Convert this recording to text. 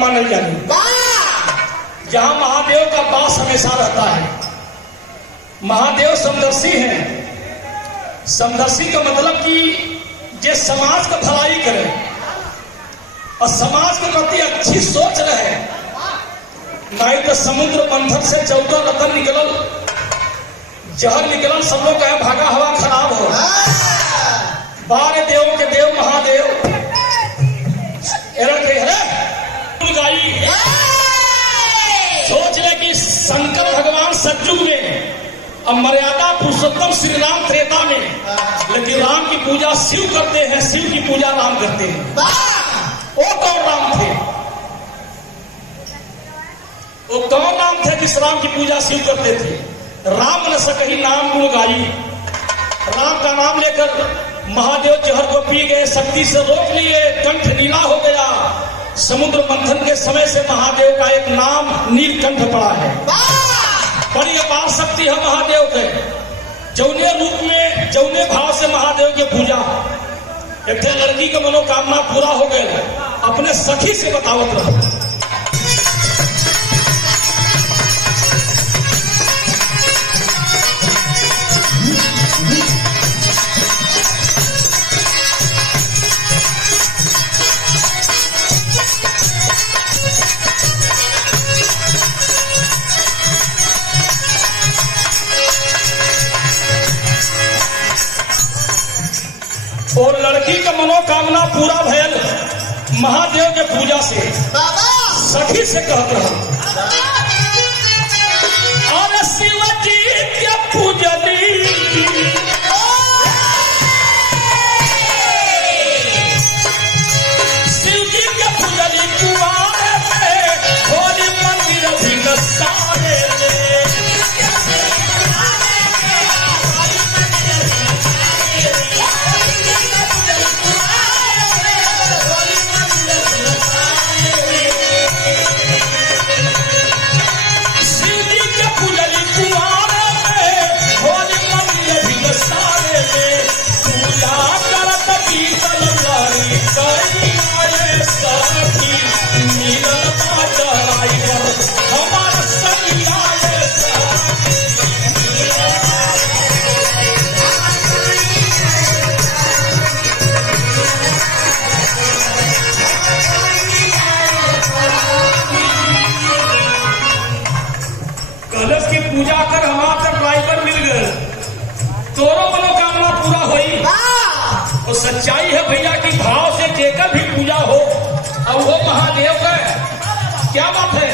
ब्रह्मा नहीं जाने। जहां महादेव का वास हमेशा रहता है। महादेव समदर्शी हैं। समदर्शी का मतलब कि जे समाज का भलाई करे और समाज के प्रति अच्छी सोच रहे। नहीं तो समुद्र मंथन से 14 रतन निकलल, जहर निकलल, सब लोग कहे भागा हवा खराब हो। 12 देवों के देव महादेव सोच ले कि शंकर भगवान सतयुग में और मर्यादा पुरुषोत्तम श्री राम त्रेता में, लेकिन राम की पूजा शिव करते हैं, शिव की पूजा राम करते हैं। वो कौन राम थे? वो कौन राम थे जिस राम की पूजा शिव करते थे? राम न सकही नाम गुण गाई। राम का नाम लेकर महादेव जहर को पी गए, शक्ति से रोक लिए, कंठ नीला हो गया। समुद्र मंथन के समय से महादेव का एक नाम नीलकंठ पड़ा है। बड़ी अपार शक्ति है महादेव के। जौने रूप में, जौने भाव से महादेव की पूजा। एक लड़की का मनोकामना पूरा हो गया, अपने सखी से बतावत रहा। और लड़की का मनोकामना पूरा भयल महादेव के पूजा से। सखी से कहते हैं, और शिव जी के पूजनी, शिव जी के पूजनी कुआरे में, होली मंदिर भी सारे पूजा कर हमारे ड्राइवर मिल गए, तोरो मनोकामना पूरा हुई। और सच्चाई है भैया कि भाव से जेकर भी पूजा हो और वो महादेव का, क्या बात है।